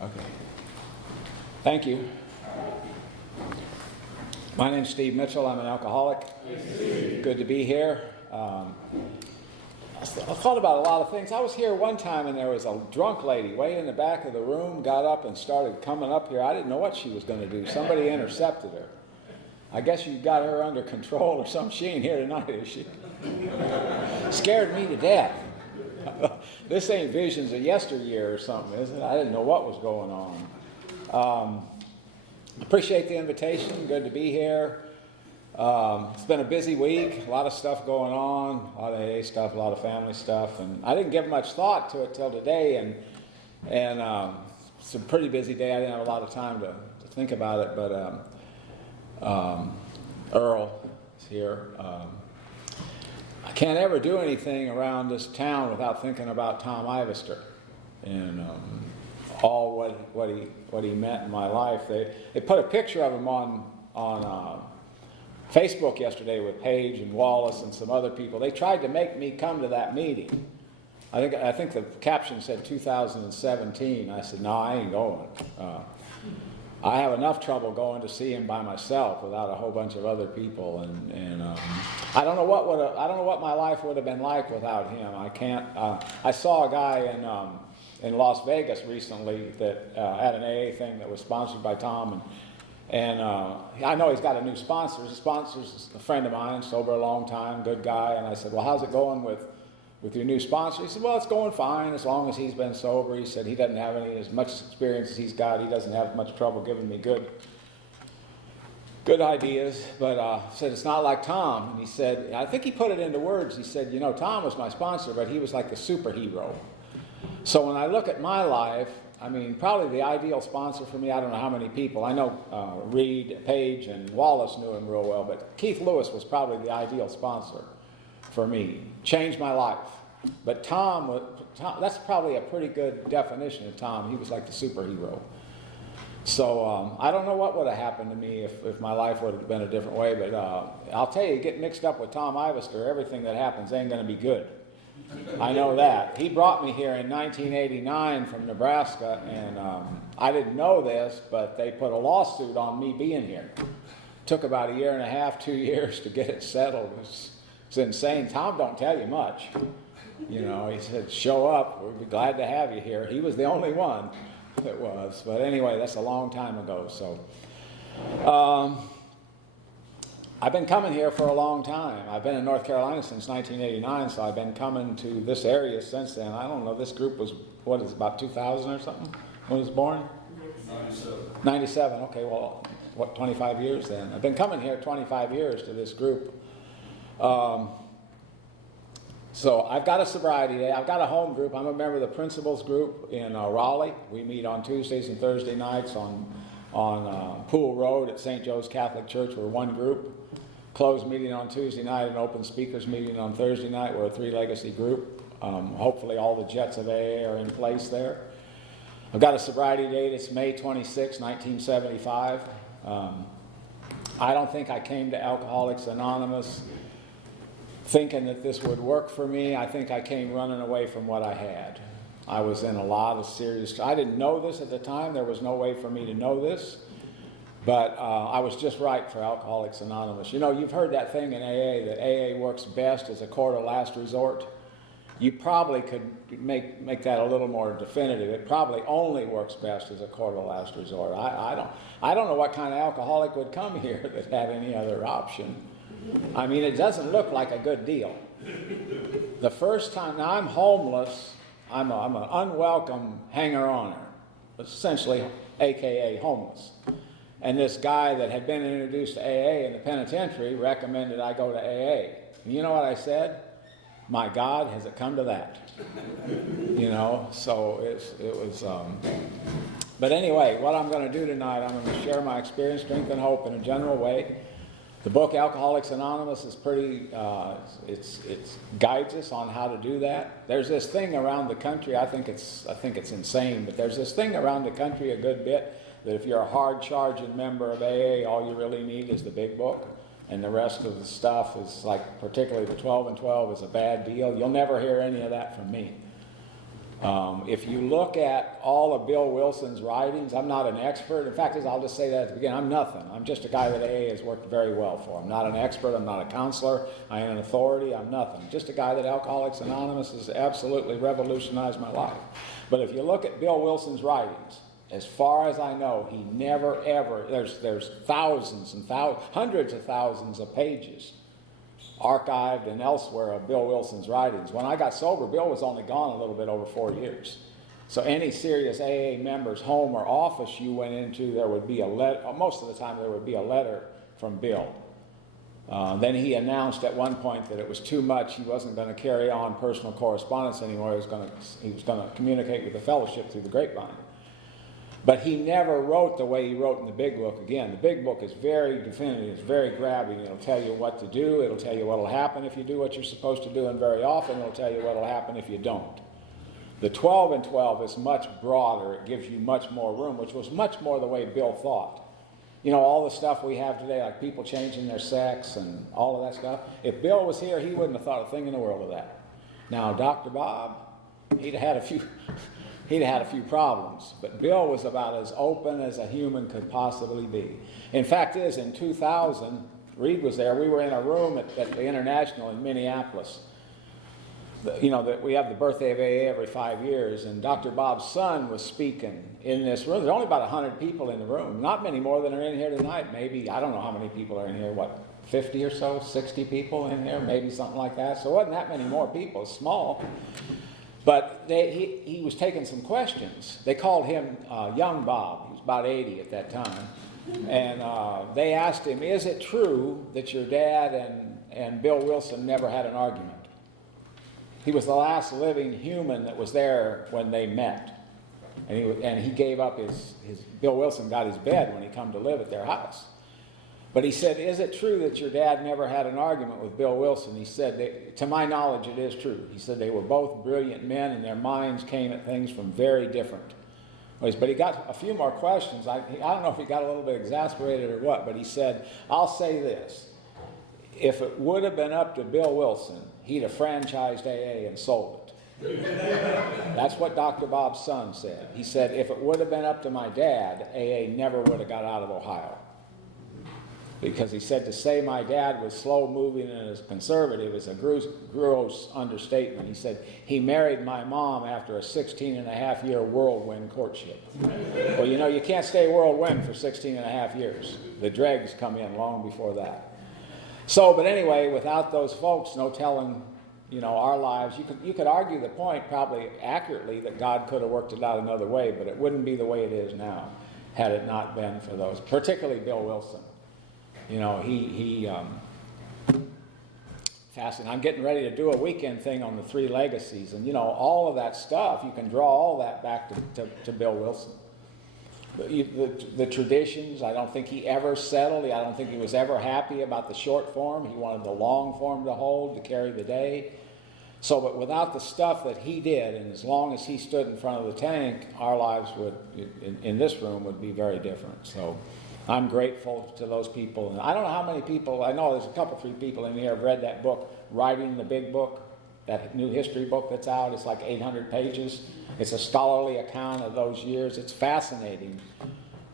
Okay. Thank you. My name's Steve Mitchell. I'm an alcoholic. Good to be here. I thought about a lot of things. I was here one time and there was a drunk lady way in the back of the room, got up and started coming up here. I didn't know what she was going to do. Somebody intercepted her. I guess you got her under control or something. She ain't here tonight, is she? Scared me to death. This ain't visions of yesteryear or something, is it? I didn't know what was going on. Appreciate the invitation. Good to be here. It's been a busy week. A lot of stuff going on. A lot of AA stuff, a lot of family stuff. And I didn't give much thought to it till today. And it's a pretty busy day. I didn't have a lot of time to think about it. But Earl is here. I can't ever do anything around this town without thinking about Tom Ivester and all what he meant in my life. They put a picture of him on Facebook yesterday with Paige and Wallace and some other people. They tried to make me come to that meeting. I think the caption said 2017. I said, no, I ain't going. I have enough trouble going to see him by myself without a whole bunch of other people, and I don't know what my life would have been like without him. I can't. I saw a guy in Las Vegas recently that had an AA thing that was sponsored by Tom, and I know he's got a new sponsor. His sponsor's a friend of mine, sober a long time, good guy. And I said, well, how's it going with your new sponsor? He said, well, it's going fine as long as he's been sober. He said he doesn't have as much experience as he's got. He doesn't have much trouble giving me good ideas. But said it's not like Tom. And he said, I think he put it into words. He said, you know, Tom was my sponsor, but he was like the superhero. So when I look at my life, I mean, probably the ideal sponsor for me, I don't know how many people. I know Reed, Paige, and Wallace knew him real well, but Keith Lewis was probably the ideal sponsor for me. Changed my life. But Tom, that's probably a pretty good definition of Tom. He was like the superhero. So I don't know what would have happened to me if my life would have been a different way, but I'll tell you, get mixed up with Tom Ivester, everything that happens ain't going to be good. I know that. He brought me here in 1989 from Nebraska, and I didn't know this, but they put a lawsuit on me being here. Took about a year and a half, 2 years to get it settled. It's insane. Tom don't tell you much. You know, he said, show up. We'll be glad to have you here. He was the only one that was. But anyway, that's a long time ago. So I've been coming here for a long time. I've been in North Carolina since 1989, so I've been coming to this area since then. I don't know, this group was, what is it, about 2000 or something when it was born? 97. 97, okay, well, what, 25 years then? I've been coming here 25 years to this group. So I've got a sobriety day. I've got a home group. I'm a member of the principals group in Raleigh. We meet on Tuesdays and Thursday nights on Pool Road at St. Joe's Catholic Church. We're one group. Closed meeting on Tuesday night and open speakers meeting on Thursday night. We're a 3-legacy group. Hopefully all the jets of AA are in place there. I've got a sobriety date. It's May 26, 1975. I don't think I came to Alcoholics Anonymous thinking that this would work for me. I think I came running away from what I had. I was in a lot of serious... I didn't know this at the time. There was no way for me to know this. But I was just right for Alcoholics Anonymous. You know, you've heard that thing in AA, that AA works best as a court of last resort. You probably could make that a little more definitive. It probably only works best as a court of last resort. I don't know what kind of alcoholic would come here that had any other option. I mean, it doesn't look like a good deal. The first time, now I'm homeless, I'm an unwelcome hanger-oner, essentially AKA homeless. And this guy that had been introduced to AA in the penitentiary recommended I go to AA. And you know what I said? My God, has it come to that? You know, so it was... But anyway, what I'm going to do tonight, I'm going to share my experience, strength, and hope in a general way. The book Alcoholics Anonymous is pretty, it guides us on how to do that. There's this thing around the country, I think it's insane, but there's this thing around the country a good bit that if you're a hard-charging member of AA, all you really need is the big book, and the rest of the stuff is like, particularly the 12 and 12 is a bad deal. You'll never hear any of that from me. If you look at all of Bill Wilson's writings, I'm not an expert. In fact, I'll just say that at the beginning, I'm nothing. I'm just a guy that AA has worked very well for. I'm not an expert, I'm not a counselor, I ain't an authority, I'm nothing. Just a guy that Alcoholics Anonymous has absolutely revolutionized my life. But if you look at Bill Wilson's writings, as far as I know, he never ever, there's thousands and hundreds of thousands of pages archived and elsewhere of Bill Wilson's writings. When I got sober, Bill was only gone a little bit over 4 years. So any serious AA member's home or office you went into, there would be a letter, most of the time there would be a letter from Bill. Then he announced at one point that it was too much, he wasn't going to carry on personal correspondence anymore, he was going to communicate with the fellowship through the grapevine. But he never wrote the way he wrote in the big book. Again, the big book is very definitive, it's very grabbing. It'll tell you what to do, it'll tell you what will happen if you do what you're supposed to do, and very often it'll tell you what will happen if you don't. The 12 and 12 is much broader, it gives you much more room, which was much more the way Bill thought. You know, all the stuff we have today, like people changing their sex and all of that stuff, if Bill was here, he wouldn't have thought a thing in the world of that. Now, Dr. Bob, he'd have had a few problems, but Bill was about as open as a human could possibly be. In fact is, in 2000, Reed was there, we were in a room at the International in Minneapolis. You know, that we have the birthday of AA every 5 years, and Dr. Bob's son was speaking in this room. There's only about 100 people in the room, not many more than are in here tonight. Maybe, I don't know how many people are in here, 50 or so, 60 people in here, maybe something like that. So it wasn't that many more people, it's small. But he was taking some questions. They called him Young Bob. He was about 80 at that time. And they asked him, is it true that your dad and Bill Wilson never had an argument? He was the last living human that was there when they met. And he gave up Bill Wilson got his bed when he come to live at their house. But he said, is it true that your dad never had an argument with Bill Wilson? He said, to my knowledge, it is true. He said they were both brilliant men and their minds came at things from very different ways. But he got a few more questions. I don't know if he got a little bit exasperated or what, but he said, I'll say this. If it would have been up to Bill Wilson, he'd have franchised AA and sold it. That's what Dr. Bob's son said. He said, if it would have been up to my dad, AA never would have got out of Ohio. Because he said to say my dad was slow-moving and as conservative is a gross understatement. He said he married my mom after a 16-and-a-half-year whirlwind courtship. Well, you know, you can't stay whirlwind for 16-and-a-half years. The dregs come in long before that. So, but anyway, without those folks, no telling, you know, our lives. You could argue the point probably accurately that God could have worked it out another way, but it wouldn't be the way it is now had it not been for those, particularly Bill Wilson. You know, fascinating. I'm getting ready to do a weekend thing on the 3 legacies, and you know, all of that stuff, you can draw all that back to Bill Wilson. The traditions, I don't think he ever settled. I don't think he was ever happy about the short form. He wanted the long form to hold, to carry the day. So, but without the stuff that he did, and as long as he stood in front of the tank, our lives would, in this room, would be very different. So I'm grateful to those people. And I don't know how many people, I know there's a couple, 3 people in here have read that book, Writing the Big Book, that new history book that's out. It's like 800 pages. It's a scholarly account of those years. It's fascinating,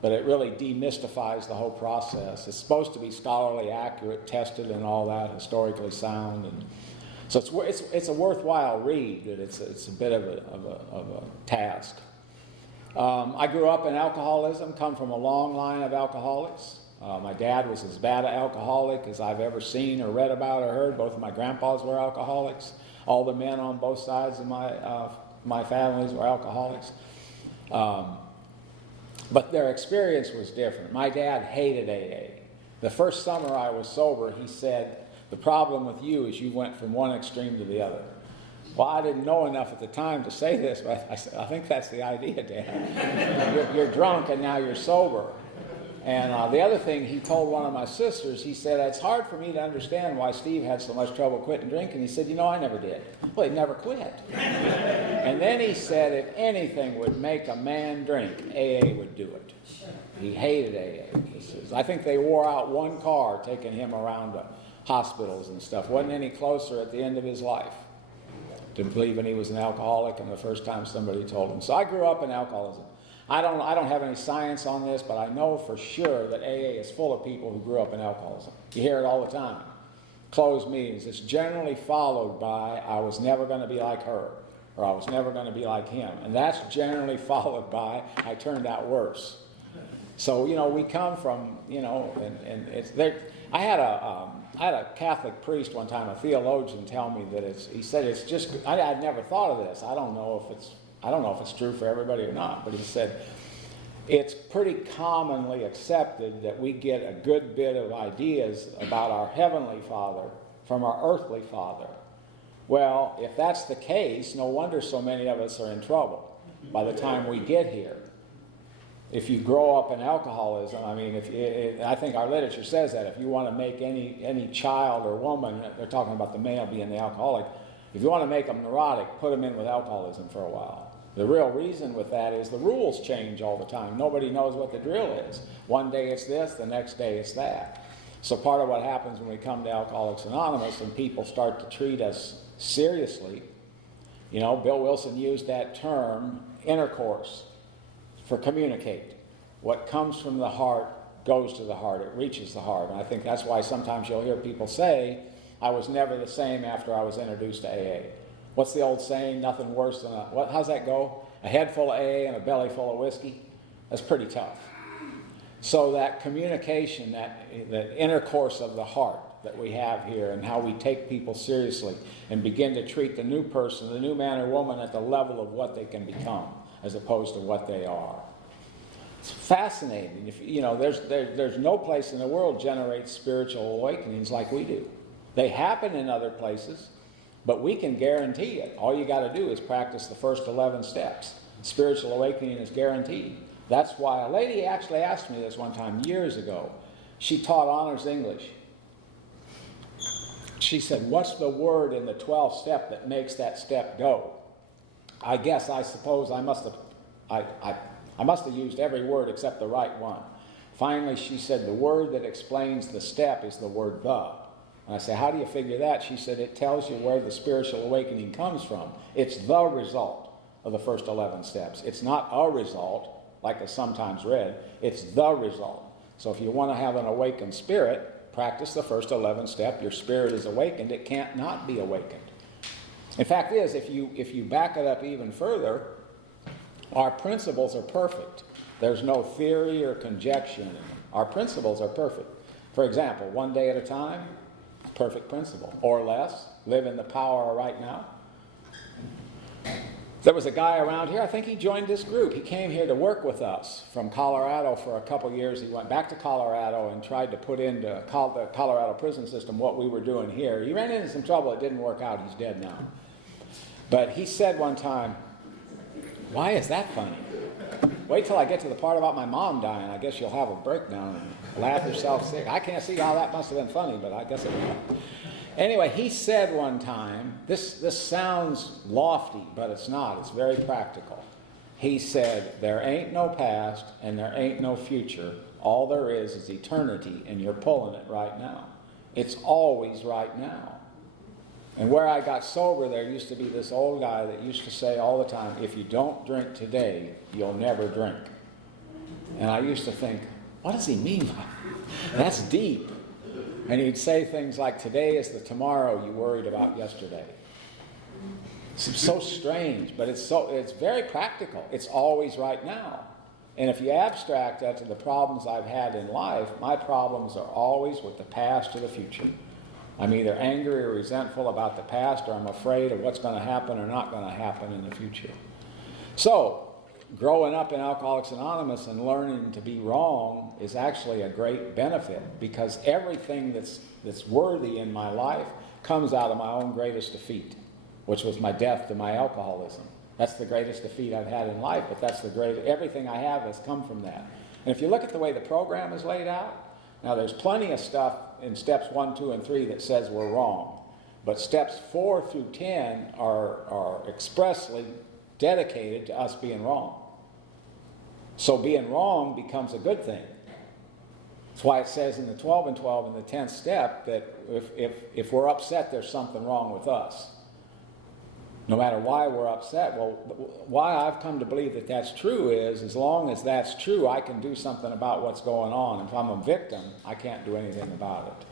but it really demystifies the whole process. It's supposed to be scholarly accurate, tested and all that, historically sound. And so it's a worthwhile read, but it's a bit of a task. I grew up in alcoholism, come from a long line of alcoholics. My dad was as bad an alcoholic as I've ever seen or read about or heard. Both of my grandpas were alcoholics. All the men on both sides of my families were alcoholics. But their experience was different. My dad hated AA. The first summer I was sober, he said, the problem with you is you went from one extreme to the other. Well, I didn't know enough at the time to say this, but I said, I think that's the idea, Dad. You're drunk and now you're sober. And the other thing he told one of my sisters, he said, it's hard for me to understand why Steve had so much trouble quitting drinking. He said, you know, I never did. Well, he never quit. And then he said, if anything would make a man drink, AA would do it. He hated AA. He says, I think they wore out one car taking him around to hospitals and stuff. Wasn't any closer at the end of his life. to believing he was an alcoholic and the first time somebody told him. So I grew up in alcoholism. I don't have any science on this, but I know for sure that AA is full of people who grew up in alcoholism. You hear it all the time. Closed meetings. It's generally followed by, I was never going to be like her, or I was never going to be like him. And that's generally followed by, I turned out worse. So, we come from, and it's there. I had a Catholic priest one time, a theologian, tell me that he said it's just, I'd never thought of this. I don't know if it's true for everybody or not, but he said, it's pretty commonly accepted that we get a good bit of ideas about our Heavenly Father from our earthly father. Well, if that's the case, no wonder so many of us are in trouble by the time we get here. If you grow up in alcoholism, I think our literature says that if you want to make any child or woman, they're talking about the male being the alcoholic, if you want to make them neurotic, put them in with alcoholism for a while. The real reason with that is the rules change all the time. Nobody knows what the drill is. One day it's this, the next day it's that. So part of what happens when we come to Alcoholics Anonymous and people start to treat us seriously, Bill Wilson used that term, intercourse, for communicate. What comes from the heart goes to the heart. It reaches the heart. And I think that's why sometimes you'll hear people say, I was never the same after I was introduced to AA. What's the old saying? Nothing worse than how's that go? A head full of AA and a belly full of whiskey? That's pretty tough. So that communication, that intercourse of the heart that we have here and how we take people seriously and begin to treat the new person, the new man or woman at the level of what they can become as opposed to what they are. It's fascinating. There's no place in the world generates spiritual awakenings like we do. They happen in other places, but we can guarantee it. All you got to do is practice the first 11 steps. Spiritual awakening is guaranteed. That's why a lady actually asked me this one time years ago. She taught honors English. She said, what's the word in the 12th step that makes that step go? I suppose I must have used every word except the right one. Finally, she said, the word that explains the step is the word the. And I said, how do you figure that? She said, it tells you where the spiritual awakening comes from. It's the result of the first 11 steps. It's not a result, like is sometimes read. It's the result. So if you want to have an awakened spirit, practice the first 11 steps. Your spirit is awakened. It can't not be awakened. In fact is, if you back it up even further, our principles are perfect. There's no theory or conjecture in them. Our principles are perfect. For example, one day at a time, perfect principle. Or less, live in the power of right now. There was a guy around here, I think he joined this group. He came here to work with us from Colorado for a couple years. He went back to Colorado and tried to put into the Colorado prison system what we were doing here. He ran into some trouble. It didn't work out. He's dead now. But he said one time, why is that funny? Wait till I get to the part about my mom dying. I guess you'll have a breakdown and laugh yourself sick. I can't see how that must have been funny, but I guess it was. Anyway, he said one time, this sounds lofty, but it's not. It's very practical. He said, there ain't no past and there ain't no future. All there is eternity, and you're pulling it right now. It's always right now. And where I got sober, there used to be this old guy that used to say all the time, if you don't drink today, you'll never drink. And I used to think, what does he mean by that? That's deep. And he'd say things like, today is the tomorrow you worried about yesterday. It's so strange, but it's very practical. It's always right now. And if you abstract that to the problems I've had in life, my problems are always with the past or the future. I'm either angry or resentful about the past, or I'm afraid of what's going to happen or not going to happen in the future. So, growing up in Alcoholics Anonymous and learning to be wrong is actually a great benefit, because everything that's worthy in my life comes out of my own greatest defeat, which was my death to my alcoholism. That's the greatest defeat I've had in life, but everything I have has come from that. And if you look at the way the program is laid out, now there's plenty of stuff in steps 1, 2, and 3 that says we're wrong, but steps 4 through 10 are expressly dedicated to us being wrong. So being wrong becomes a good thing. That's why it says in the 12 and 12 in the 10th step that if we're upset, there's something wrong with us. no matter why we're upset. Well, why I've come to believe that that's true is, as long as that's true, I can do something about what's going on. If I'm a victim, I can't do anything about it.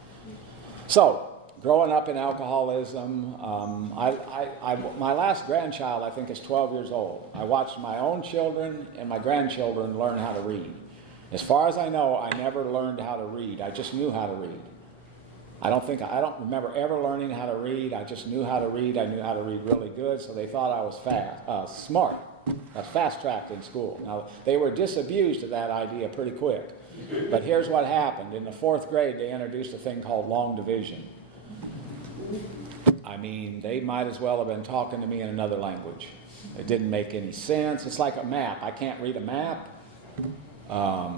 So, growing up in alcoholism, my last grandchild, I think, is 12 years old. I watched my own children and my grandchildren learn how to read. As far as I know, I never learned how to read. I just knew how to read. I don't remember ever learning how to read. I just knew how to read. I knew how to read really good, so they thought I was smart. I was fast-tracked in school. Now, they were disabused of that idea pretty quick. But here's what happened. In the 4th grade, they introduced a thing called long division. I mean, they might as well have been talking to me in another language. It didn't make any sense. It's like a map. I can't read a map.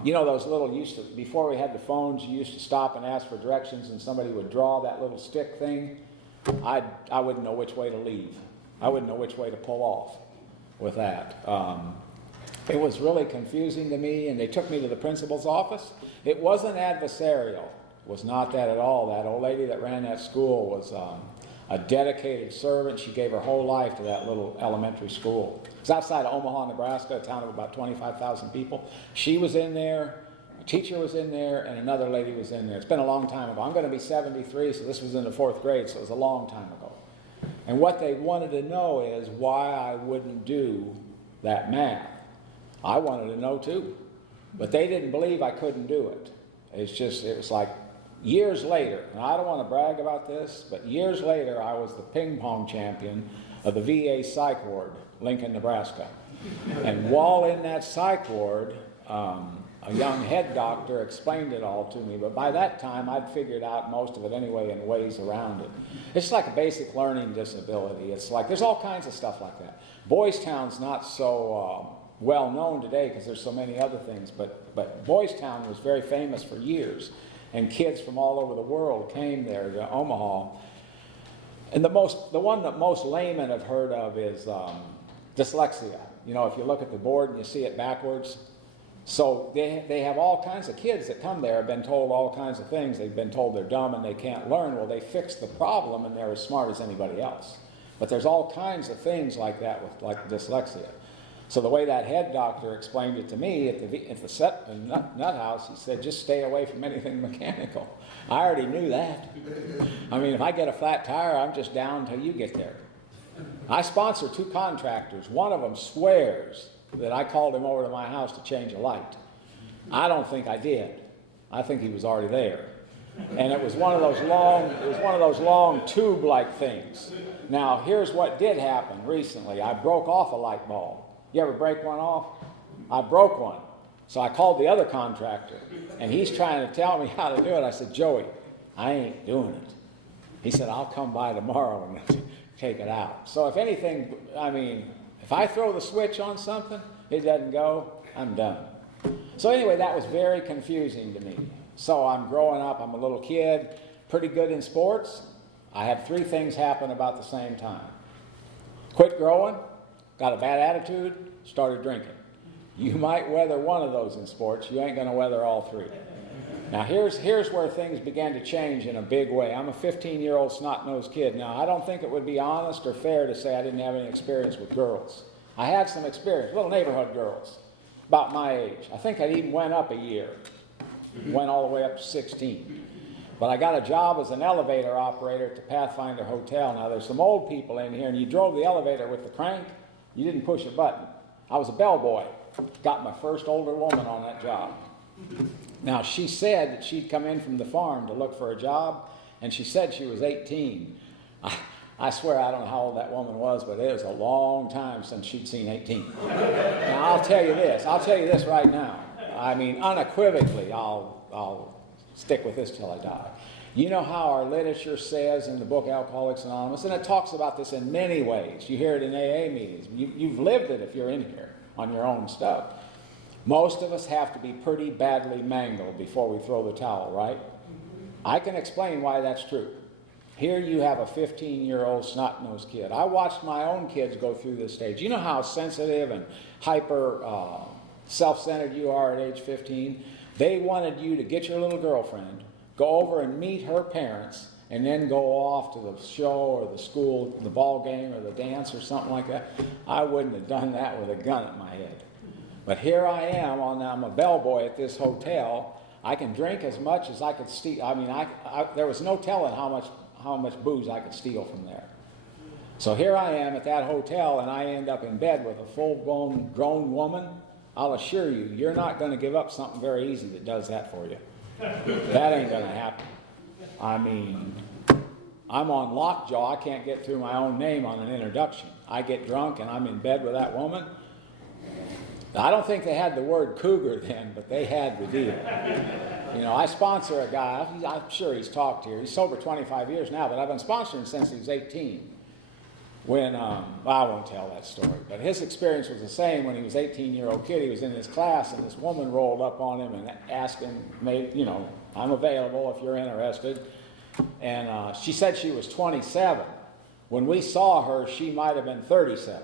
You know, those little, before we had the phones, you used to stop and ask for directions and somebody would draw that little stick thing. I wouldn't know which way to leave. I wouldn't know which way to pull off with that. It was really confusing to me, and they took me to the principal's office. It wasn't adversarial. It was not that at all. That old lady that ran that school was a dedicated servant. She gave her whole life to that little elementary school. It's outside of Omaha, Nebraska, a town of about 25,000 people. She was in there, a teacher was in there, and another lady was in there. It's been a long time ago. I'm going to be 73, so this was in the 4th grade, so it was a long time ago. And what they wanted to know is why I wouldn't do that math. I wanted to know too. But they didn't believe I couldn't do it. It was like years later, and I don't want to brag about this, but years later I was the ping pong champion of the VA psych ward, Lincoln, Nebraska. And while in that psych ward, a young head doctor explained it all to me, but by that time I'd figured out most of it anyway in ways around it. It's like a basic learning disability. It's like, there's all kinds of stuff like that. Boys Town's not so well known today because there's so many other things, but Boys Town was very famous for years, and kids from all over the world came there to Omaha. And the one that most laymen have heard of is dyslexia. You know, if you look at the board and you see it backwards. So they have all kinds of kids that come there, have been told all kinds of things. They've been told they're dumb and they can't learn. Well, they fix the problem and they're as smart as anybody else. But there's all kinds of things like that with like dyslexia. So the way that head doctor explained it to me at the nut house, he said, just stay away from anything mechanical. I already knew that. I mean, if I get a flat tire, I'm just down until you get there. I sponsor 2 contractors. One of them swears that I called him over to my house to change a light. I don't think I did. I think he was already there. And it was one of those long tube-like things. Now, here's what did happen recently. I broke off a light bulb. You ever break one off? I broke one. So I called the other contractor, and he's trying to tell me how to do it. I said, Joey, I ain't doing it. He said, I'll come by tomorrow and take it out. So if anything, I mean, if I throw the switch on something, it doesn't go, I'm done. So anyway, that was very confusing to me. So I'm growing up, I'm a little kid, pretty good in sports. I had 3 things happen about the same time. Quit growing, got a bad attitude, started drinking. You might weather one of those in sports, you ain't going to weather all 3. Now here's where things began to change in a big way. I'm a 15-year-old snot-nosed kid. Now I don't think it would be honest or fair to say I didn't have any experience with girls. I had some experience, little neighborhood girls, about my age. I think I even went up a year, went all the way up to 16. But I got a job as an elevator operator at the Pathfinder Hotel. Now there's some old people in here, and you drove the elevator with the crank, you didn't push a button. I was a bellboy, got my first older woman on that job. Now, she said that she'd come in from the farm to look for a job, and she said she was 18. I swear I don't know how old that woman was, but it was a long time since she'd seen 18. Now, I'll tell you this right now. I mean, unequivocally, I'll stick with this till I die. You know how our literature says in the book Alcoholics Anonymous, and it talks about this in many ways. You hear it in AA meetings. You've lived it if you're in here on your own stuff. Most of us have to be pretty badly mangled before we throw the towel, right? I can explain why that's true. Here you have a 15-year-old snot-nosed kid. I watched my own kids go through this stage. You know how sensitive and hyper self-centered you are at age 15? They wanted you to get your little girlfriend, go over and meet her parents, and then go off to the show or the school, the ball game or the dance or something like that. I wouldn't have done that with a gun at my head. But here I am, I'm a bellboy at this hotel. I can drink as much as I could steal. I mean, there was no telling how much booze I could steal from there. So here I am at that hotel, and I end up in bed with a full-blown grown woman. I'll assure you, you're not going to give up something very easy that does that for you. That ain't going to happen. I mean, I'm on lockjaw. I can't get through my own name on an introduction. I get drunk, and I'm in bed with that woman. I don't think they had the word cougar then, but they had the deal. You know, I sponsor a guy. I'm sure he's talked here. He's sober 25 years now, but I've been sponsoring him since he was 18. When, I won't tell that story, but his experience was the same when he was an 18-year-old kid. He was in his class, and this woman rolled up on him and asked him, you know, I'm available if you're interested. And she said she was 27. When we saw her, she might have been 37.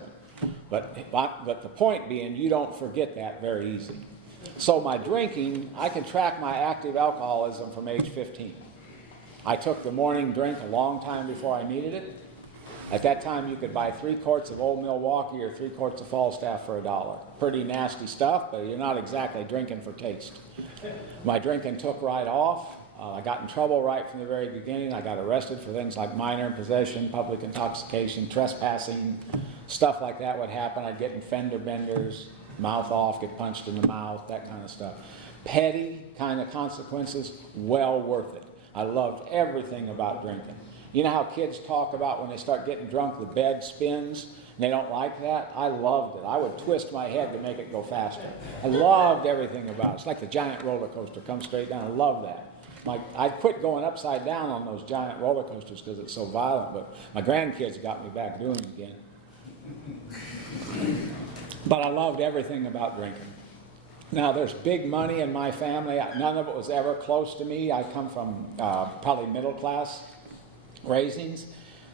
But the point being, you don't forget that very easy. So my drinking, I can track my active alcoholism from age 15. I took the morning drink a long time before I needed it. At that time, you could buy 3 quarts of Old Milwaukee or 3 quarts of Falstaff for $1. Pretty nasty stuff, but you're not exactly drinking for taste. My drinking took right off. I got in trouble right from the very beginning. I got arrested for things like minor possession, public intoxication, trespassing, stuff like that would happen. I'd get in fender benders, mouth off, get punched in the mouth, that kind of stuff. Petty kind of consequences, well worth it. I loved everything about drinking. You know how kids talk about when they start getting drunk, the bed spins, and they don't like that? I loved it. I would twist my head to make it go faster. I loved everything about it. It's like the giant roller coaster, come straight down. I love that. I quit going upside down on those giant roller coasters because it's so violent, but my grandkids got me back doing it again. But I loved everything about drinking. Now, there's big money in my family. None of it was ever close to me. I come from probably middle class raisings,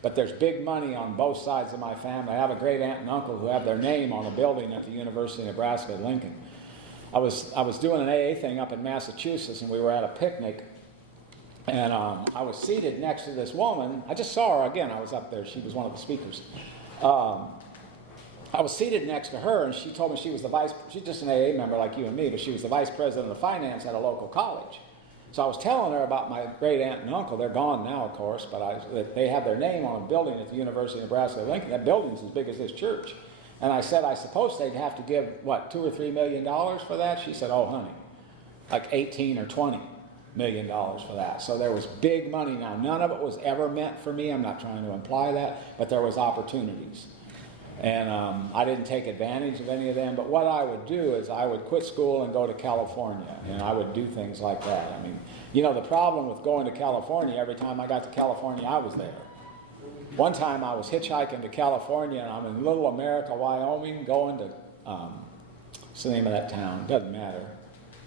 but there's big money on both sides of my family. I have a great aunt and uncle who have their name on a building at the University of Nebraska at Lincoln. I was doing an AA thing up in Massachusetts, and we were at a picnic, and I was seated next to this woman. I just saw her again. I was up there. She was one of the speakers. I was seated next to her, and she told me she was she's just an AA member like you and me, but she was the vice president of finance at a local college. So I was telling her about my great aunt and uncle. They're gone now, of course, but they have their name on a building at the University of Nebraska at Lincoln. That building's as big as this church. And I said, I suppose they'd have to give, what, $2 or $3 million for that? She said, oh, honey, like 18 or 20 million dollars for that. So there was big money. Now, none of it was ever meant for me. I'm not trying to imply that, but there was opportunities. And I didn't take advantage of any of them, but what I would do is I would quit school and go to California, and I would do things like that. I mean, you know, the problem with going to California, every time I got to California, I was there. One time I was hitchhiking to California, and I'm in Little America, Wyoming, going to, what's the name of that town? Doesn't matter.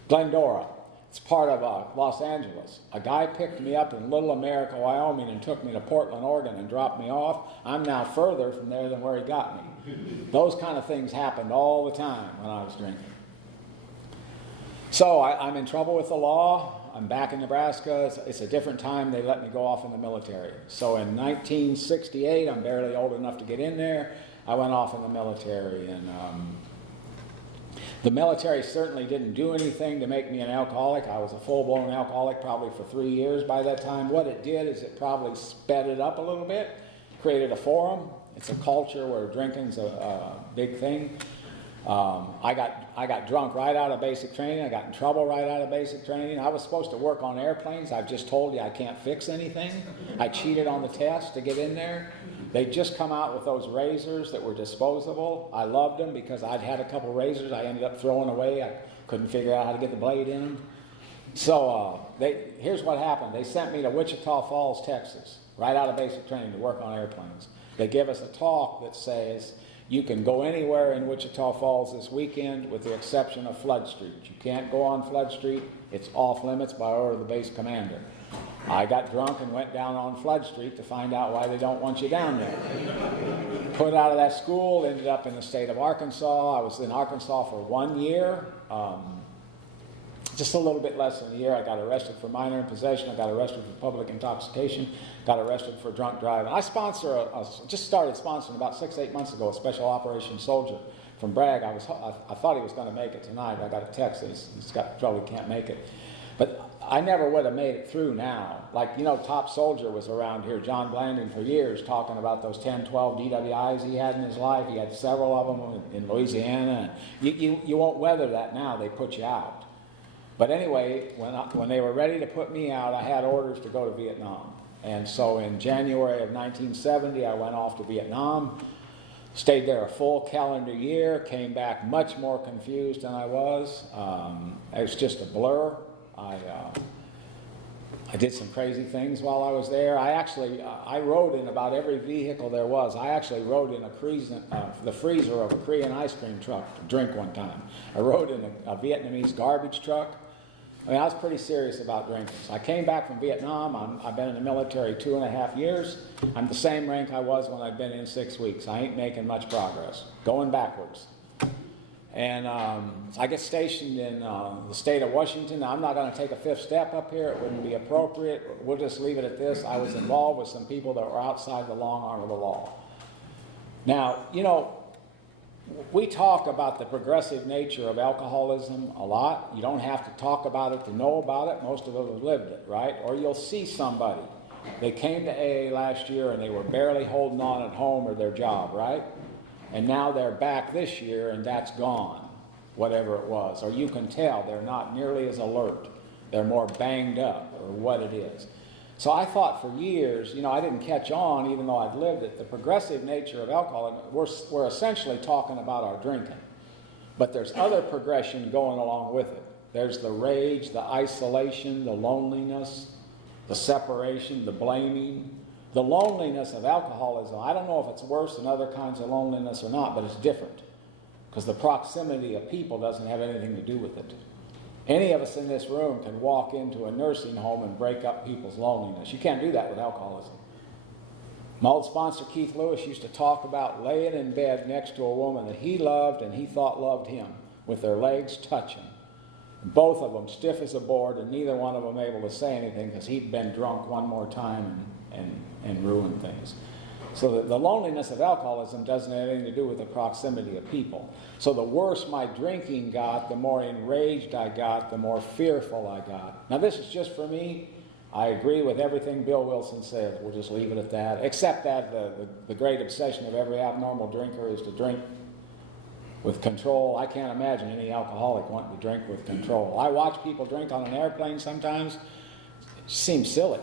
Glendora. It's part of Los Angeles. A guy picked me up in Little America, Wyoming, and took me to Portland, Oregon, and dropped me off. I'm now further from there than where he got me. Those kind of things happened all the time when I was drinking. So I'm in trouble with the law. I'm back in Nebraska. It's a different time. They let me go off in the military. So in 1968, I'm barely old enough to get in there. I went off in the military, and the military certainly didn't do anything to make me an alcoholic. I was a full-blown alcoholic probably for 3 years by that time. What it did is it probably sped it up a little bit, created a forum. It's a culture where drinking's a big thing. I got drunk right out of basic training. I got in trouble right out of basic training. I was supposed to work on airplanes. I've just told you I can't fix anything. I cheated on the test to get in there. They'd just come out with those razors that were disposable. I loved them because I'd had a couple razors I ended up throwing away. I couldn't figure out how to get the blade in them. So here's what happened. They sent me to Wichita Falls, Texas, right out of basic training to work on airplanes. They give us a talk that says, you can go anywhere in Wichita Falls this weekend with the exception of Flood Street. You can't go on Flood Street. It's off limits by order of the base commander. I got drunk and went down on Flood Street to find out why they don't want you down there. Put out of that school, ended up in the state of Arkansas. I was in Arkansas for 1 year. just a little bit less than a year, I got arrested for minor possession. I got arrested for public intoxication. Got arrested for drunk driving. I just started sponsoring about 6-8 months ago a special operations soldier from Bragg. I thought he was going to make it tonight. I got a text that he's got trouble, he can't make it. But I never would have made it through now. Like, Top Soldier was around here, John Blandon, for years, talking about those 10, 12 DWIs he had in his life. He had several of them in Louisiana. You won't weather that now. They put you out. But anyway, when they were ready to put me out, I had orders to go to Vietnam. And so in January of 1970, I went off to Vietnam, stayed there a full calendar year, came back much more confused than I was. It was just a blur. I did some crazy things while I was there. I rode in about every vehicle there was. I actually rode in the freezer of a Korean ice cream truck to drink one time. I rode in a Vietnamese garbage truck. I mean, I was pretty serious about drinking. So I came back from Vietnam. I've been in the military 2.5 years. I'm the same rank I was when I'd been in 6 weeks. I ain't making much progress. Going backwards. And I get stationed in the state of Washington. Now, I'm not going to take a fifth step up here. It wouldn't be appropriate. We'll just leave it at this. I was involved with some people that were outside the long arm of the law. Now, we talk about the progressive nature of alcoholism a lot. You don't have to talk about it to know about it. Most of us have lived it, right? Or you'll see somebody. They came to AA last year and they were barely holding on at home or their job, right? And now they're back this year and that's gone, whatever it was. Or you can tell they're not nearly as alert. They're more banged up or what it is. So I thought for years, I didn't catch on even though I'd lived it. The progressive nature of alcoholism, we're essentially talking about our drinking. But there's other progression going along with it. There's the rage, the isolation, the loneliness, the separation, the blaming. The loneliness of alcoholism, I don't know if it's worse than other kinds of loneliness or not, but it's different. Because the proximity of people doesn't have anything to do with it. Any of us in this room can walk into a nursing home and break up people's loneliness. You can't do that with alcoholism. My old sponsor, Keith Lewis, used to talk about laying in bed next to a woman that he loved and he thought loved him, with their legs touching. Both of them stiff as a board and neither one of them able to say anything because he'd been drunk one more time and ruined things. So the loneliness of alcoholism doesn't have anything to do with the proximity of people. So the worse my drinking got, the more enraged I got, the more fearful I got. Now this is just for me. I agree with everything Bill Wilson said. We'll just leave it at that. Except that the great obsession of every abnormal drinker is to drink with control. I can't imagine any alcoholic wanting to drink with control. I watch people drink on an airplane sometimes. It seems silly.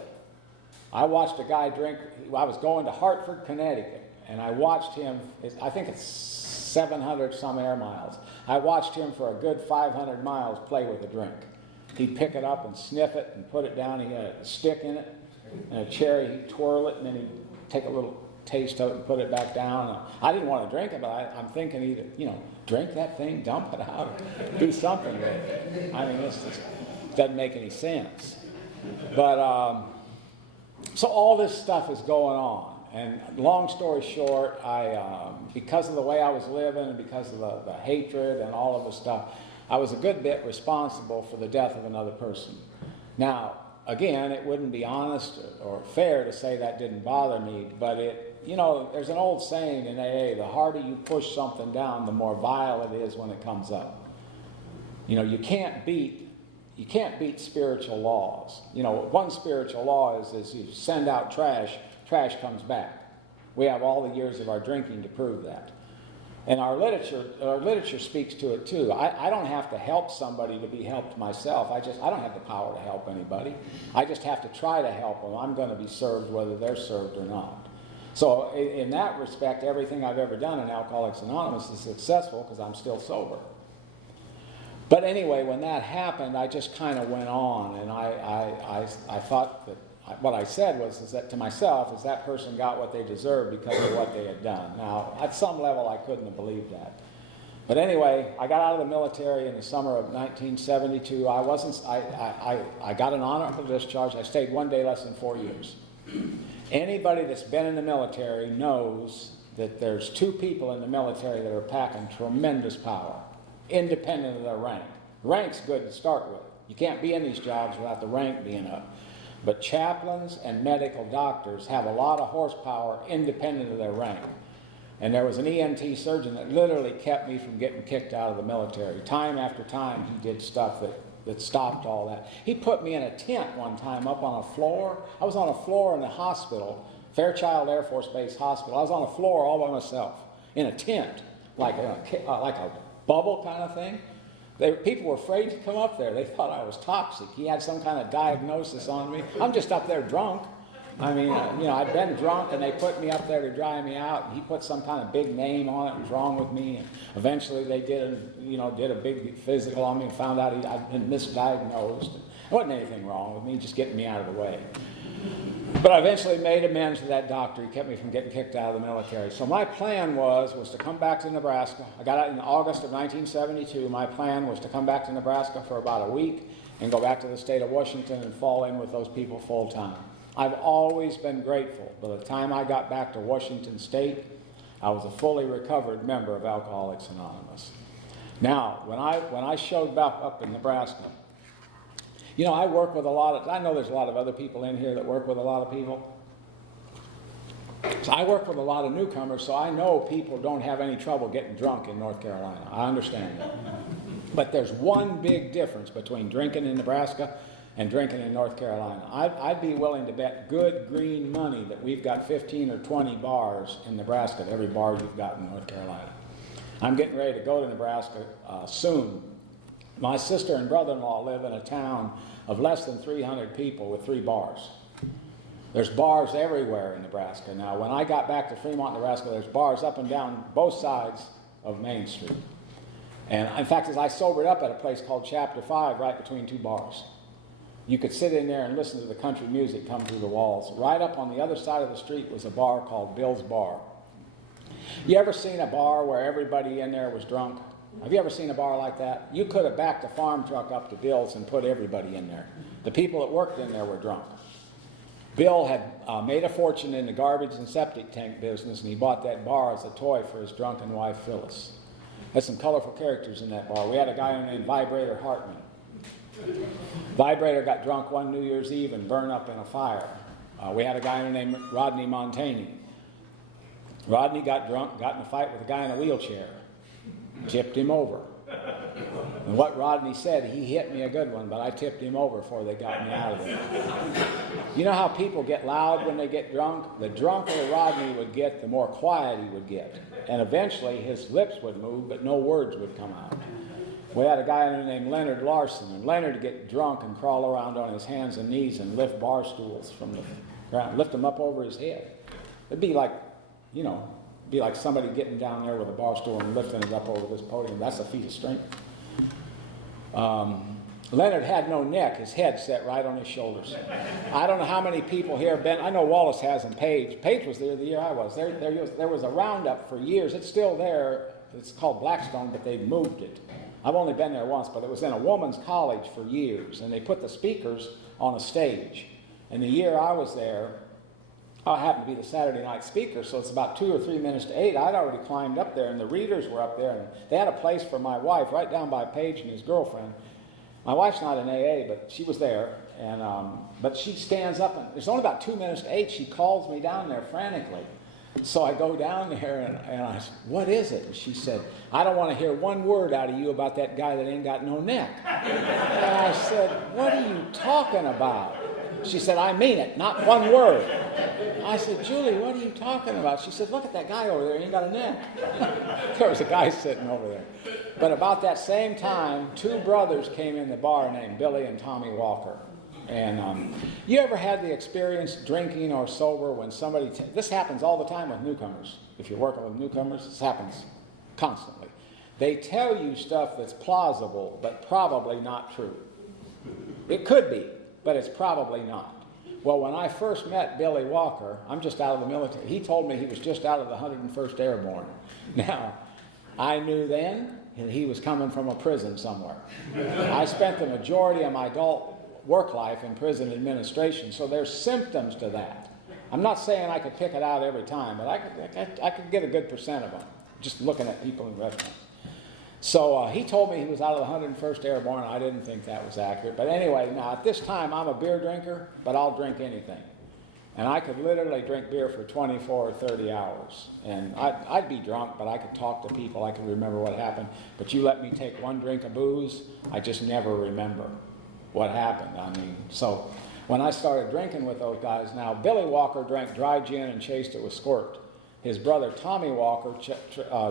I watched a guy drink. I was going to Hartford, Connecticut, and I watched him. I think it's 700 some air miles. I watched him for a good 500 miles play with a drink. He'd pick it up and sniff it and put it down. He had a stick in it and a cherry. He'd twirl it and then he'd take a little taste of it and put it back down. I didn't want to drink it, but I'm thinking either, drink that thing, dump it out, do something with it. I mean, this just doesn't make any sense. But so all this stuff is going on. And long story short, because of the way I was living and because of the hatred and all of the stuff, I was a good bit responsible for the death of another person. Now, again, it wouldn't be honest or fair to say that didn't bother me, but there's an old saying in AA, the harder you push something down, the more vile it is when it comes up. You can't beat spiritual laws. One spiritual law is you send out trash comes back. We have all the years of our drinking to prove that. And our literature speaks to it too. I don't have to help somebody to be helped myself. I don't have the power to help anybody. I just have to try to help them. I'm going to be served whether they're served or not. So in that respect, everything I've ever done in Alcoholics Anonymous is successful because I'm still sober. But anyway, when that happened, I just kind of went on, and I thought that what I said was that to myself is that person got what they deserved because of what they had done. Now, at some level, I couldn't have believed that. But anyway, I got out of the military in the summer of 1972. I got an honorable discharge. I stayed one day less than 4 years. Anybody that's been in the military knows that there's two people in the military that are packing tremendous power, independent of their rank. Rank's good to start with. You can't be in these jobs without the rank being up. But chaplains and medical doctors have a lot of horsepower independent of their rank. And there was an EMT surgeon that literally kept me from getting kicked out of the military. Time after time, he did stuff that stopped all that. He put me in a tent one time up on a floor. I was on a floor in the hospital, Fairchild Air Force Base Hospital. I was on a floor all by myself in a tent, like a bubble kind of thing. People were afraid to come up there. They thought I was toxic. He had some kind of diagnosis on me. I'm just up there drunk. I mean, I'd been drunk, and they put me up there to dry me out. And he put some kind of big name on it. What was wrong with me? And eventually, they did a big physical on me and found out I'd been misdiagnosed. There wasn't anything wrong with me, just getting me out of the way. But I eventually made amends to that doctor. He kept me from getting kicked out of the military. So my plan was to come back to Nebraska. I got out in August of 1972. My plan was to come back to Nebraska for about a week and go back to the state of Washington and fall in with those people full time. I've always been grateful. By the time I got back to Washington State, I was a fully recovered member of Alcoholics Anonymous. Now, when I showed back up in Nebraska, I work with I know there's a lot of other people in here that work with a lot of people. So I work with a lot of newcomers, so I know people don't have any trouble getting drunk in North Carolina. I understand that. But there's one big difference between drinking in Nebraska and drinking in North Carolina. I'd be willing to bet good green money that we've got 15 or 20 bars in Nebraska at every bar you've got in North Carolina. I'm getting ready to go to Nebraska soon. My sister and brother-in-law live in a town of less than 300 people with 3 bars. There's bars everywhere in Nebraska. Now, when I got back to Fremont, Nebraska, there's bars up and down both sides of Main Street. And in fact, as I sobered up at a place called Chapter 5, right between 2 bars, you could sit in there and listen to the country music come through the walls. Right up on the other side of the street was a bar called Bill's Bar. You ever seen a bar where everybody in there was drunk? Have you ever seen a bar like that? You could have backed a farm truck up to Bill's and put everybody in there. The people that worked in there were drunk. Bill had made a fortune in the garbage and septic tank business, and he bought that bar as a toy for his drunken wife, Phyllis. There's some colorful characters in that bar. We had a guy named Vibrator Hartman. Vibrator got drunk one New Year's Eve and burned up in a fire. We had a guy named Rodney Montaigne. Rodney got drunk, got in a fight with a guy in a wheelchair, tipped him over. And what Rodney said, he hit me a good one, but I tipped him over before they got me out of there. You know how people get loud when they get drunk? The drunker Rodney would get, the more quiet he would get. And eventually his lips would move, but no words would come out. We had a guy named Leonard Larson, and Leonard would get drunk and crawl around on his hands and knees and lift bar stools from the ground, lift them up over his head. It'd be like, somebody getting down there with a bar stool and lifting it up over this podium. That's a feat of strength. Leonard had no neck. His head sat right on his shoulders. I don't know how many people here have been. I know Wallace has, and Page. Page was there the year I was. There was a roundup for years. It's still there. It's called Blackstone, but they've moved it. I've only been there once, but it was in a woman's college for years, and they put the speakers on a stage. And the year I was there, I happened to be the Saturday night speaker, so it's about 2 or 3 minutes to 8. I'd already climbed up there, and the readers were up there, and they had a place for my wife right down by Page and his girlfriend. My wife's not in AA, but she was there, and but she stands up, and it's only about 2 minutes to 8. She calls me down there frantically. So I go down there, and I said, "What is it?" And she said, "I don't want to hear one word out of you about that guy that ain't got no neck." And I said, "What are you talking about?" She said, "I mean it, not one word." I said, "Julie, what are you talking about?" She said, "Look at that guy over there, he ain't got a neck." There was a guy sitting over there. But about that same time, 2 brothers came in the bar named Billy and Tommy Walker. And you ever had the experience drinking or sober when somebody, this happens all the time with newcomers. If you're working with newcomers, this happens constantly. They tell you stuff that's plausible, but probably not true. It could be, but it's probably not. Well, when I first met Billy Walker, I'm just out of the military. He told me he was just out of the 101st Airborne. Now, I knew then that he was coming from a prison somewhere. I spent the majority of my adult work life in prison administration, so there's symptoms to that. I'm not saying I could pick it out every time, but I could get a good percent of them, just looking at people in restaurants. So he told me he was out of the 101st Airborne. I didn't think that was accurate. But anyway, now at this time, I'm a beer drinker, but I'll drink anything. And I could literally drink beer for 24 or 30 hours. And I'd be drunk, but I could talk to people. I could remember what happened. But you let me take one drink of booze, I just never remember what happened. I mean, so when I started drinking with those guys, now Billy Walker drank dry gin and chased it with squirt. His brother Tommy Walker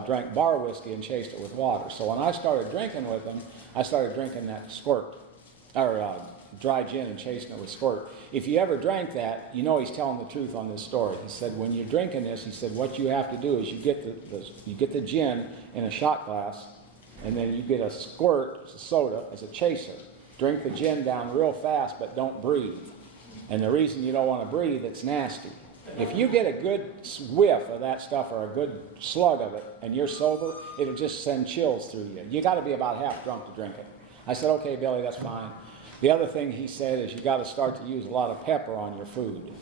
drank bar whiskey and chased it with water. So when I started drinking with him, I started drinking that squirt, or dry gin and chasing it with squirt. If you ever drank that, you know he's telling the truth on this story. He said, when you're drinking this, he said, what you have to do is you get the gin in a shot glass, and then you get a squirt, a soda, as a chaser. Drink the gin down real fast, but don't breathe. And the reason you don't want to breathe, it's nasty. If you get a good whiff of that stuff or a good slug of it and you're sober, it'll just send chills through you. You got to be about half drunk to drink it. I said, okay, Billy, that's fine. The other thing he said is you got to start to use a lot of pepper on your food.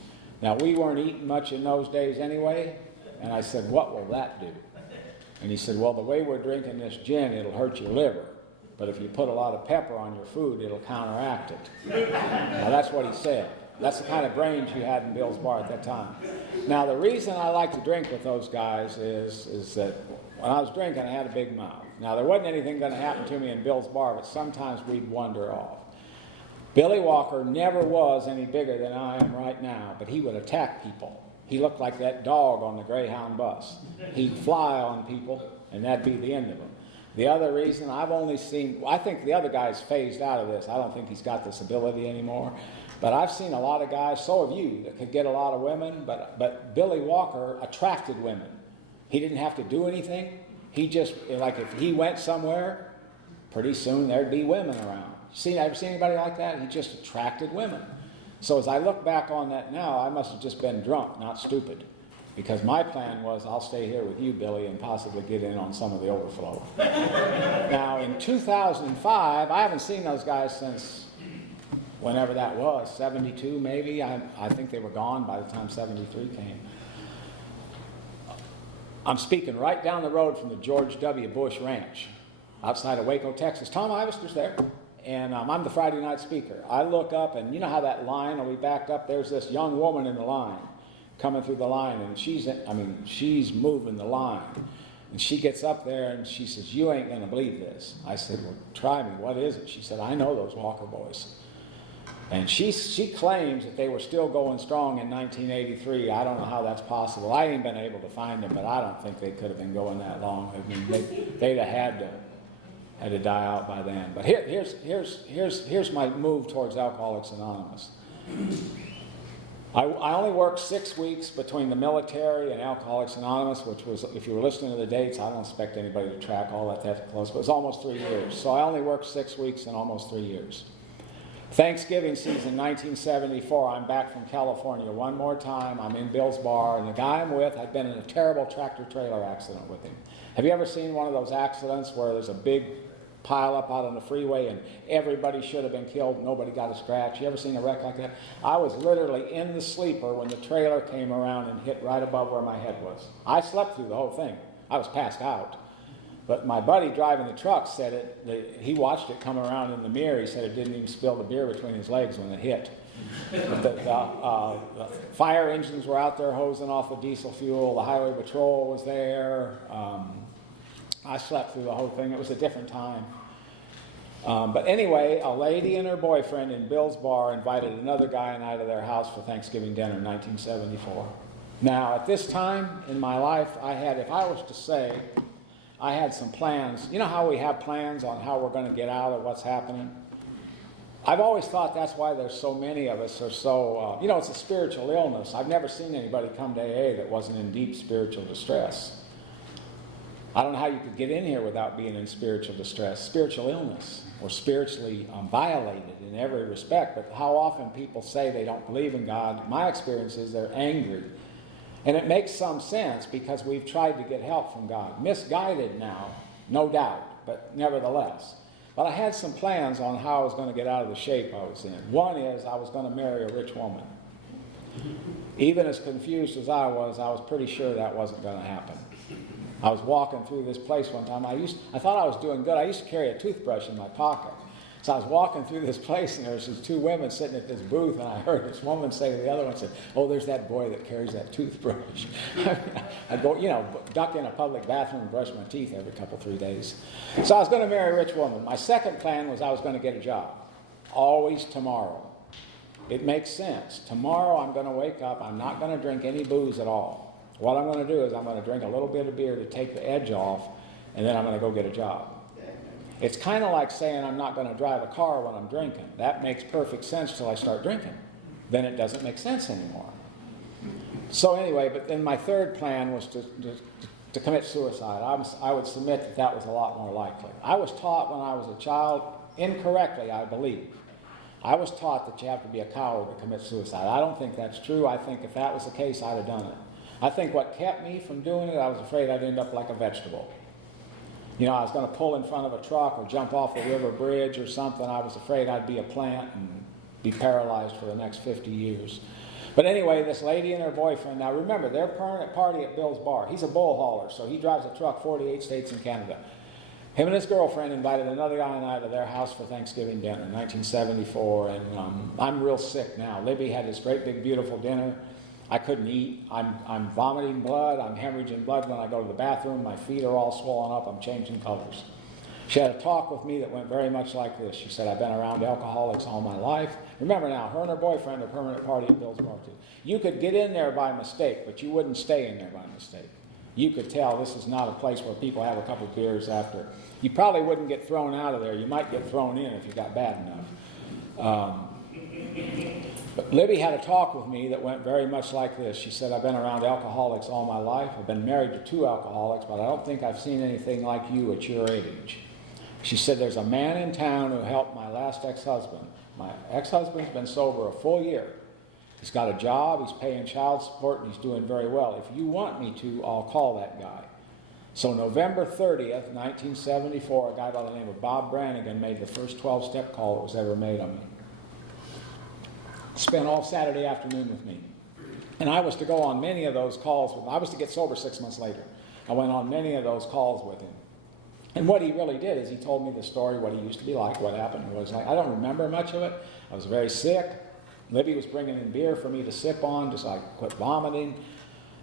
Now, we weren't eating much in those days anyway, and I said, what will that do? And he said, well, the way we're drinking this gin, it'll hurt your liver. But if you put a lot of pepper on your food, it'll counteract it. Now, that's what he said. That's the kind of brains you had in Bill's Bar at that time. Now, the reason I like to drink with those guys is that when I was drinking, I had a big mouth. Now, there wasn't anything going to happen to me in Bill's Bar, but sometimes we'd wander off. Billy Walker never was any bigger than I am right now, but he would attack people. He looked like that dog on the Greyhound bus. He'd fly on people, and that'd be the end of him. The other reason I've only seen, I think the other guy's phased out of this. I don't think he's got this ability anymore. But I've seen a lot of guys, so have you, that could get a lot of women, but Billy Walker attracted women. He didn't have to do anything. He just, like if he went somewhere, pretty soon there'd be women around. Ever seen anybody like that? He just attracted women. So as I look back on that now, I must have just been drunk, not stupid. Because my plan was, I'll stay here with you, Billy, and possibly get in on some of the overflow. Now, in 2005, I haven't seen those guys since whenever that was, 72 maybe. I think they were gone by the time 73 came. I'm speaking right down the road from the George W. Bush Ranch outside of Waco, Texas. Tom Ivester's there, and I'm the Friday night speaker. I look up, and you know how that line will be backed up? There's this young woman in the line coming through the line, and she's moving the line. And she gets up there, and she says, you ain't going to believe this. I said, well, try me. What is it? She said, I know those Walker boys. And she claims that they were still going strong in 1983. I don't know how that's possible. I ain't been able to find them, but I don't think they could have been going that long. I mean, they'd have had to die out by then. But here's my move towards Alcoholics Anonymous. I only worked 6 weeks between the military and Alcoholics Anonymous, which was, if you were listening to the dates, I don't expect anybody to track all that close, but it was almost 3 years. So I only worked 6 weeks and almost 3 years. Thanksgiving season 1974, I'm back from California one more time. I'm in Bill's Bar, and the guy I'm with, I'd been in a terrible tractor-trailer accident with him. Have you ever seen one of those accidents where there's a big pile up out on the freeway and everybody should have been killed, nobody got a scratch? You ever seen a wreck like that? I was literally in the sleeper when the trailer came around and hit right above where my head was. I slept through the whole thing. I was passed out. But my buddy driving the truck said he watched it come around in the mirror. He said it didn't even spill the beer between his legs when it hit. The fire engines were out there hosing off the diesel fuel. The highway patrol was there. I slept through the whole thing. It was a different time. But anyway, a lady and her boyfriend in Bill's Bar invited another guy and I to their house for Thanksgiving dinner in 1974. Now, at this time in my life, if I was to say, I had some plans. You know how we have plans on how we're going to get out of what's happening? I've always thought that's why there's so many of us are so, it's a spiritual illness. I've never seen anybody come to AA that wasn't in deep spiritual distress. I don't know how you could get in here without being in spiritual distress. Spiritual illness. We're spiritually violated in every respect, but how often people say they don't believe in God. My experience is they're angry. And it makes some sense because we've tried to get help from God. Misguided now, no doubt, but nevertheless. But I had some plans on how I was going to get out of the shape I was in. One is I was going to marry a rich woman. Even as confused as I was pretty sure that wasn't going to happen. I was walking through this place one time. I thought I was doing good. I used to carry a toothbrush in my pocket. So I was walking through this place, and there was these two women sitting at this booth, and I heard this woman say to the other one, said, "Oh, there's that boy that carries that toothbrush." I'd go, duck in a public bathroom and brush my teeth every 3 days. So I was going to marry a rich woman. My second plan was I was going to get a job. Always tomorrow. It makes sense. Tomorrow I'm going to wake up. I'm not going to drink any booze at all. What I'm going to do is I'm going to drink a little bit of beer to take the edge off, and then I'm going to go get a job. It's kind of like saying I'm not going to drive a car when I'm drinking. That makes perfect sense till I start drinking. Then it doesn't make sense anymore. So anyway, but then my third plan was to commit suicide. I would submit that was a lot more likely. I was taught when I was a child, incorrectly I believe, I was taught that you have to be a coward to commit suicide. I don't think that's true. I think if that was the case, I'd have done it. I think what kept me from doing it, I was afraid I'd end up like a vegetable. I was going to pull in front of a truck or jump off a river bridge or something. I was afraid I'd be a plant and be paralyzed for the next 50 years. But anyway, this lady and her boyfriend, now remember, they're permanent party at Bill's Bar. He's a bull hauler, so he drives a truck 48 states in Canada. Him and his girlfriend invited another guy and I to their house for Thanksgiving dinner in 1974, and I'm real sick now. Libby had this great big beautiful dinner. I couldn't eat. I'm vomiting blood. I'm hemorrhaging blood when I go to the bathroom. My feet are all swollen up. I'm changing colors. She had a talk with me that went very much like this. She said, "I've been around alcoholics all my life." Remember now, her and her boyfriend are permanent party at Bill's Bar too. You could get in there by mistake, but you wouldn't stay in there by mistake. You could tell this is not a place where people have a couple beers after. You probably wouldn't get thrown out of there. You might get thrown in if you got bad enough. But Libby had a talk with me that went very much like this. She said, "I've been around alcoholics all my life. I've been married to 2 alcoholics, but I don't think I've seen anything like you at your age." She said, "There's a man in town who helped my last ex-husband. My ex-husband's been sober a full year. He's got a job, he's paying child support, and he's doing very well. If you want me to, I'll call that guy." So November 30th, 1974, a guy by the name of Bob Brannigan made the first 12-step call that was ever made on me. Spent all Saturday afternoon with me. And I was to go on many of those calls with him. I was to get sober 6 months later. I went on many of those calls with him. And what he really did is he told me the story, what he used to be like, what happened, what it was like. I don't remember much of it. I was very sick. Libby was bringing in beer for me to sip on, just so I could quit vomiting.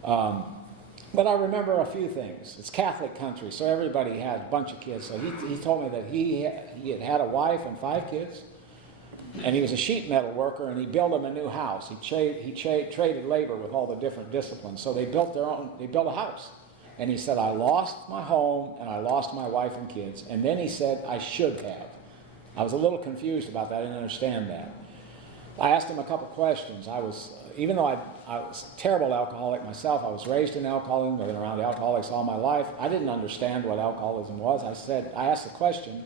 But I remember a few things. It's Catholic country, so everybody had a bunch of kids. So he told me that he had a wife and 5 kids. And he was a sheet metal worker, and he built them a new house. He traded labor with all the different disciplines. So they built a house. And he said, "I lost my home, and I lost my wife and kids." And then he said, "I should have." I was a little confused about that. I didn't understand that. I asked him a couple questions. Even though I was a terrible alcoholic myself, I was raised in alcoholism, I've been around alcoholics all my life. I didn't understand what alcoholism was. I asked the question.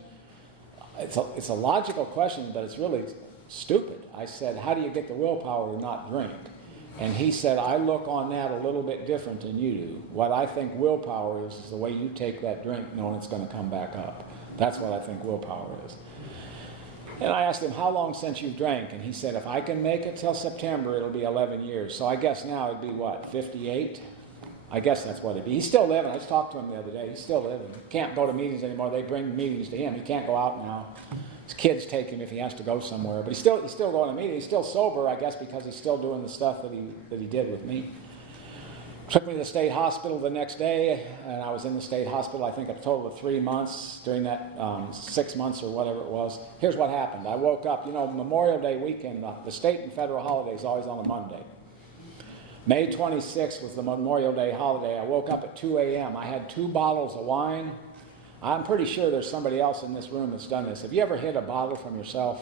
It's a logical question, but it's really stupid. I said, "How do you get the willpower to not drink?" And he said, "I look on that a little bit different than you do. What I think willpower is the way you take that drink knowing it's going to come back up. That's what I think willpower is." And I asked him, "How long since you've drank?" And he said, "If I can make it till September, it'll be 11 years. So I guess now it'd be what, 58? I guess that's what it'd be. He's still living. I just talked to him the other day. He's still living. He can't go to meetings anymore. They bring meetings to him. He can't go out now. His kids take him if he has to go somewhere. But he's still going to meetings. He's still sober, I guess, because he's still doing the stuff that he did with me. Took me to the state hospital the next day, and I was in the state hospital, I think, a total of 3 months during that 6 months or whatever it was. Here's what happened. I woke up, Memorial Day weekend, the state and federal holiday is always on a Monday. May 26th was the Memorial Day holiday. I woke up at 2 a.m. I had 2 bottles of wine. I'm pretty sure there's somebody else in this room that's done this. Have you ever hid a bottle from yourself?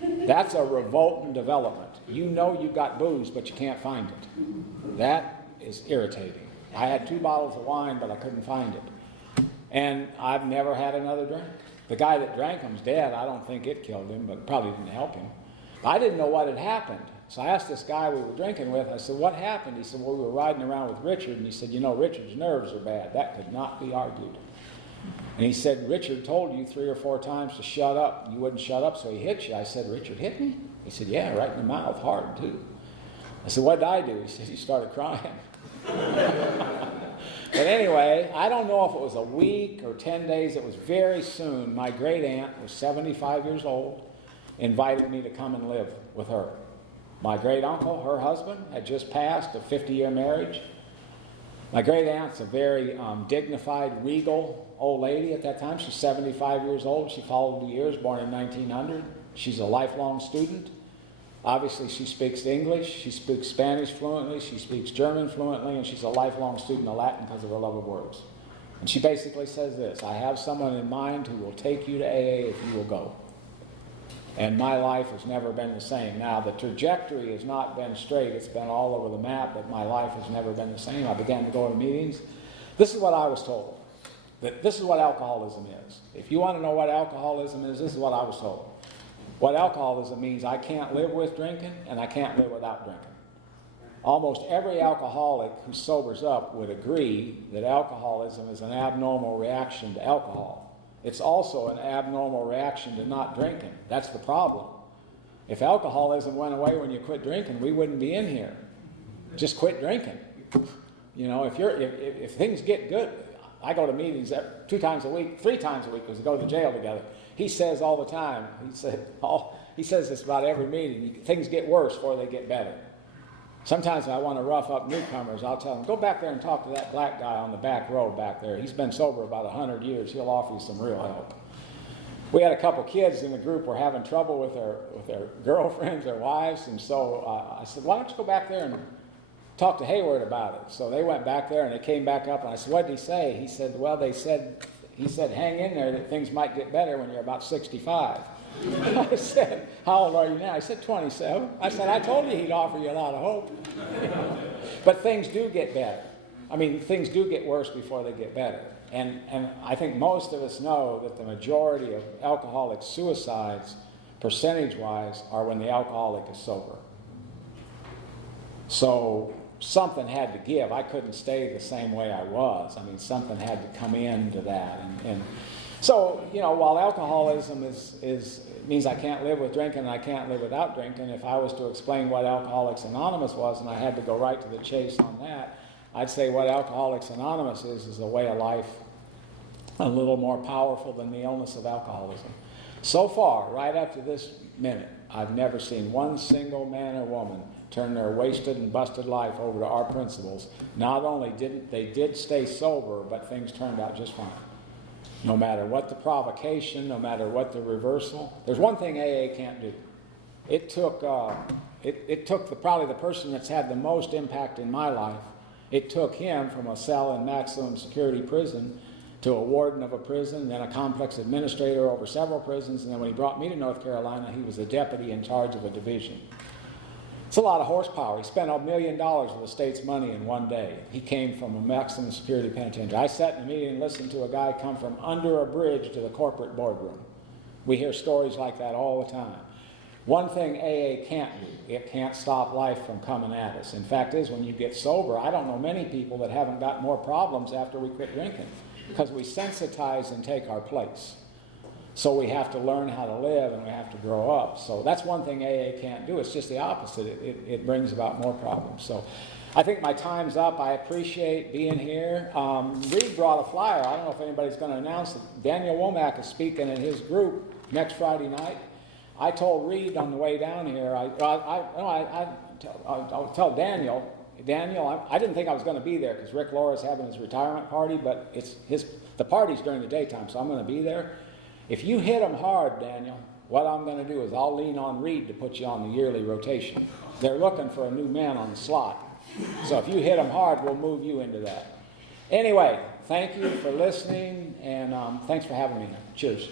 That's a revolting development. You know you've got booze, but you can't find it. That is irritating. I had 2 bottles of wine, but I couldn't find it. And I've never had another drink. The guy that drank them's dead. I don't think it killed him, but it probably didn't help him. I didn't know what had happened. So I asked this guy we were drinking with, I said, "What happened?" He said, "Well, we were riding around with Richard," and he said, "Richard's nerves are bad." That could not be argued. And he said, "Richard told you 3 or 4 times to shut up. You wouldn't shut up, so he hit you." I said, "Richard hit me?" He said, "Yeah, right in the mouth, hard too." I said, "What did I do?" He said, "He started crying." But But anyway, I don't know if it was a week or 10 days. It was very soon. My great aunt was 75 years old, invited me to come and live with her. My great uncle, her husband, had just passed a 50-year marriage. My great aunt's a very dignified, regal old lady at that time. She's 75 years old. She followed the years, born in 1900. She's a lifelong student. Obviously, she speaks English. She speaks Spanish fluently. She speaks German fluently. And she's a lifelong student of Latin because of her love of words. And she basically says this: I have someone in mind who will take you to AA if you will go. And my life has never been the same. Now, the trajectory has not been straight. It's been all over the map, but my life has never been the same. I began to go to meetings. This is what I was told. That this is what alcoholism is. If you want to know what alcoholism is, this is what I was told. What alcoholism means: I can't live with drinking and I can't live without drinking. Almost every alcoholic who sobers up would agree that alcoholism is an abnormal reaction to alcohol. It's also an abnormal reaction to not drinking. That's the problem. If alcoholism went away when you quit drinking, we wouldn't be in here. Just quit drinking. You know, if things get good, I go to meetings 2 times a week, 3 times a week, because we go to jail together. He says all the time, he says this about every meeting: things get worse before they get better. Sometimes I want to rough up newcomers. I'll tell them, go back there and talk to that black guy on the back row back there. He's been sober about 100 years. He'll offer you some real help. We had a couple kids in the group who were having trouble with their girlfriends, their wives, and so I said, why don't you go back there and talk to Hayward about it? So they went back there and they came back up, and I said, what did he say? He said, well, he said, hang in there, that things might get better when you're about 65. I said, how old are you now? I said, 27. I said, I told you he'd offer you a lot of hope. But things do get better. I mean, things do get worse before they get better. And I think most of us know that the majority of alcoholic suicides, percentage-wise, are when the alcoholic is sober. So something had to give. I couldn't stay the same way I was. I mean, something had to come into that. And so, you know, while alcoholism means I can't live with drinking and I can't live without drinking, if I was to explain what Alcoholics Anonymous was, and I had to go right to the chase on that, I'd say what Alcoholics Anonymous is a way of life a little more powerful than the illness of alcoholism. So far, right up to this minute, I've never seen one single man or woman turn their wasted and busted life over to our principles. Not only did they stay sober, but things turned out just fine. No matter what the provocation, no matter what the reversal. There's one thing AA can't do. It took probably the person that's had the most impact in my life. It took him from a cell in maximum security prison to a warden of a prison, then a complex administrator over several prisons, and then when he brought me to North Carolina, he was a deputy in charge of a division. It's a lot of horsepower. He spent $1 million of the state's money in one day. He came from a maximum security penitentiary. I sat in a meeting and listened to a guy come from under a bridge to the corporate boardroom. We hear stories like that all the time. One thing AA can't do, it can't stop life from coming at us. In fact is, when you get sober, I don't know many people that haven't got more problems after we quit drinking, because we sensitize and take our place. So we have to learn how to live and we have to grow up. So that's one thing AA can't do. It's just the opposite. It brings about more problems. So I think my time's up. I appreciate being here. Reed brought a flyer. I don't know if anybody's going to announce it. Daniel Womack is speaking in his group next Friday night. I told Reed on the way down here, I'll tell Daniel, I didn't think I was going to be there because Rick Laura's having his retirement party, but the party's during the daytime, so I'm going to be there. If you hit them hard, Daniel, what I'm going to do is I'll lean on Reed to put you on the yearly rotation. They're looking for a new man on the slot. So if you hit them hard, we'll move you into that. Anyway, thank you for listening, and thanks for having me. Cheers.